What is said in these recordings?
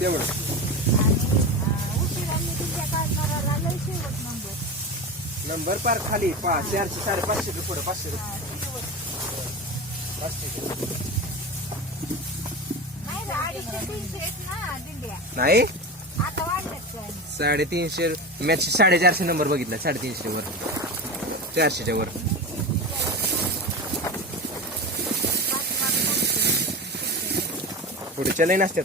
तेवढं नंबर पार खाली 400 550 रुपये पुढे 500 रुपये 500 नाही 350 मॅच 450 नंबर बघितला 350 वर 400च्या वर पुढच्या लाईन असतात.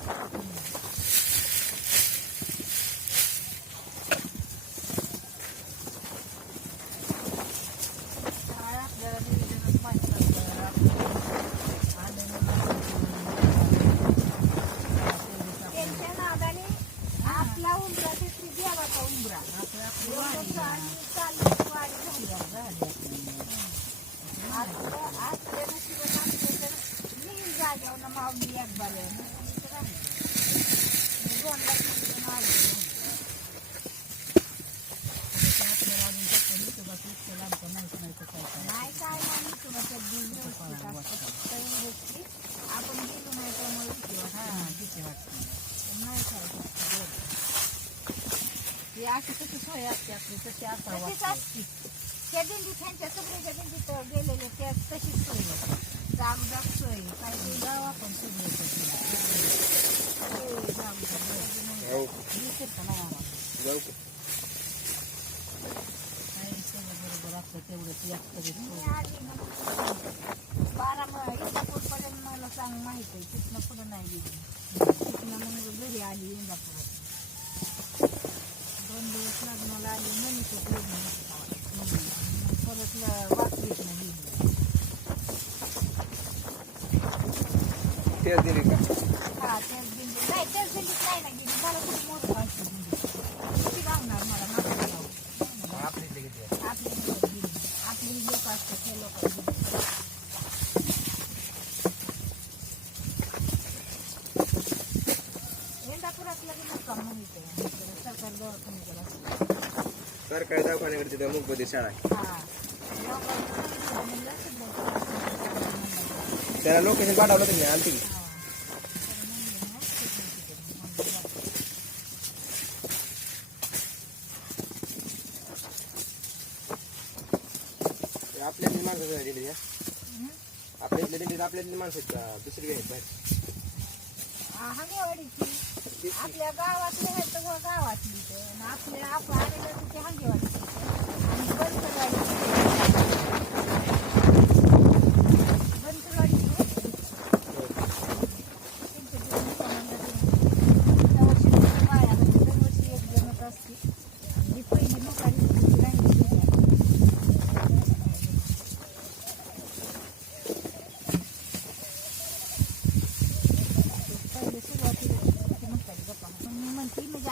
मला सांग माहित आहे तिथनं पुढे नाही गेली तिथनं मग घरी आली इंदापुरात 2 दिवस लग्नाला आली म्हणत परत वाचलीच नाही तेच दिली का हा त्याच दिंडी नाही त्याच दिंडीत नाही ना गेली मला खूप मोठं वाटतं दिंडी किती लागणार मला मागं लावून आपली लोक असतात हे लोक सरकारी दवाखान्याकडे तिथं मुंबई शाळा आहे त्याला लोकेशन पाठवलं तुम्ही आलती आपल्यातली माणसं दिली आपल्या दिल्लीत आपल्यातली माणसं दुसरी काही बाहेर आपल्या गावातले आहेत तर गावातली आपल्या आपण आलेलं तिथे हांगेवाडी आणि बनसरवाडी दरवर्षी एक जमत असते ही पहिली नोकरी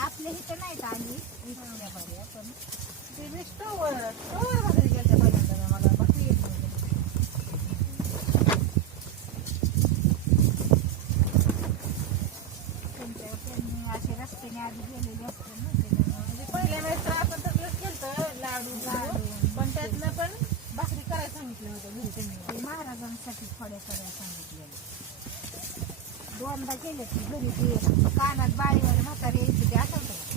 आपल्या इथं नाहीत आली पण ते स्टोवर वगैरे गेल्या पहिल्यांदा मला बाकी येत नव्हतं त्यांनी असे रस्त्याने आधी गेलेले असते ना म्हणजे पहिल्या वेळेस तर आपण सगळंच केलं लाडू पण त्यातनं पण भाकरी करायला सांगितलं होतं घरी त्यांनी महाराजांसाठी थोड्या सांगितलेल्या 2दा केले घरी ते कानात बाळीवाले म्हातारे यायचे ते आठवतं